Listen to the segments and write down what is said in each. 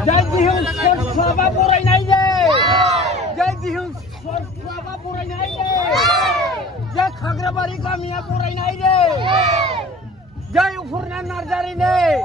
Janji hong selama borai naik deh. Janji hong selama borai naik deh. Jai Khagrabari kami ya borai naik deh. Jai Ufurna Narzari deh.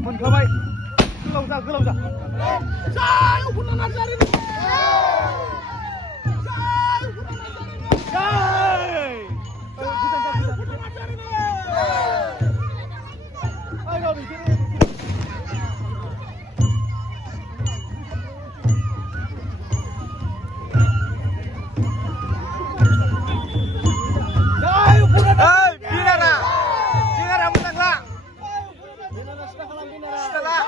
Mencoba, gelau dah. Jai Ufurna Narzari. Jai. Ayo bikin. Jai Ufurna Narzari. Binara. Binara menanglah. Setelah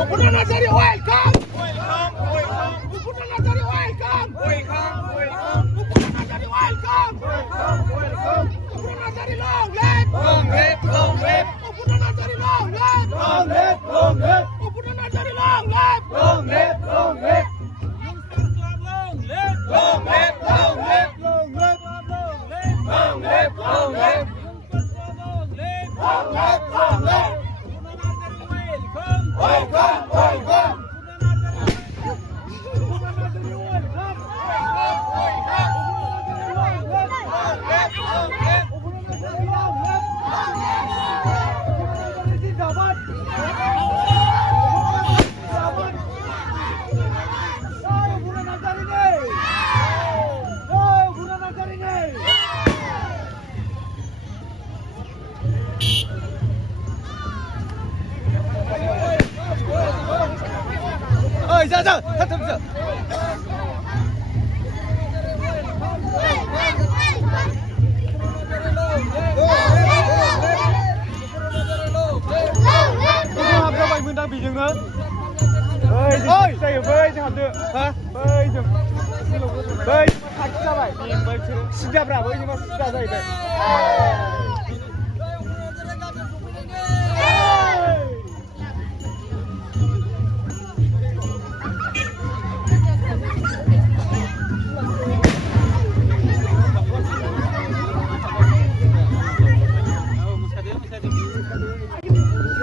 Ufurna Narzari, welcome. Ufurna Narzari, welcome. Ufurna Narzari, welcome. Ufurna Narzari, long live. Ufurna Narzari, long live. Ufurna Narzari, long live. Sidabrabo ini mas sudah zaidai.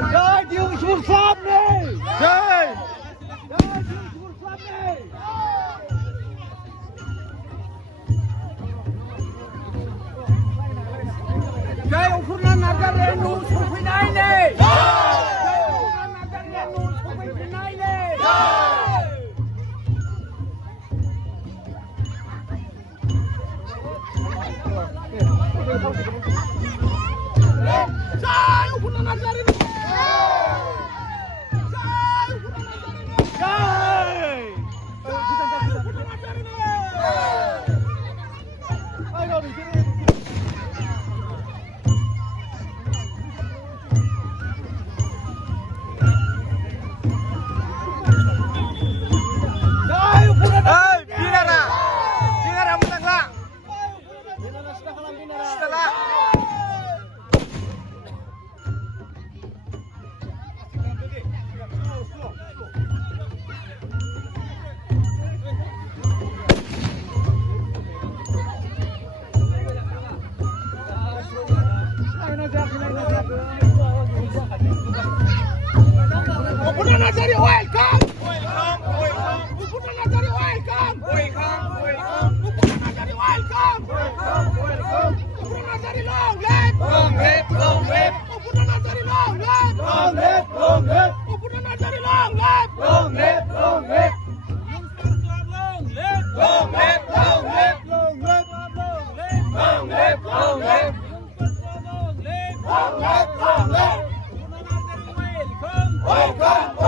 Jai Diung Subur Sabne. Jai. Jai Diung Subur Sabne. Jai Ufurna Narzari Nur Sufinaine. Jai Ufurna Narzari Nur Sufinaine. Jai Ufurna Narzari. Jai. Ayo bikin. Long live, long live. Upunan Azari, long live. Long live, long live. Long live. Long live, long live. Long live. Long live, long live. Long live, long live. Welcome. Welcome,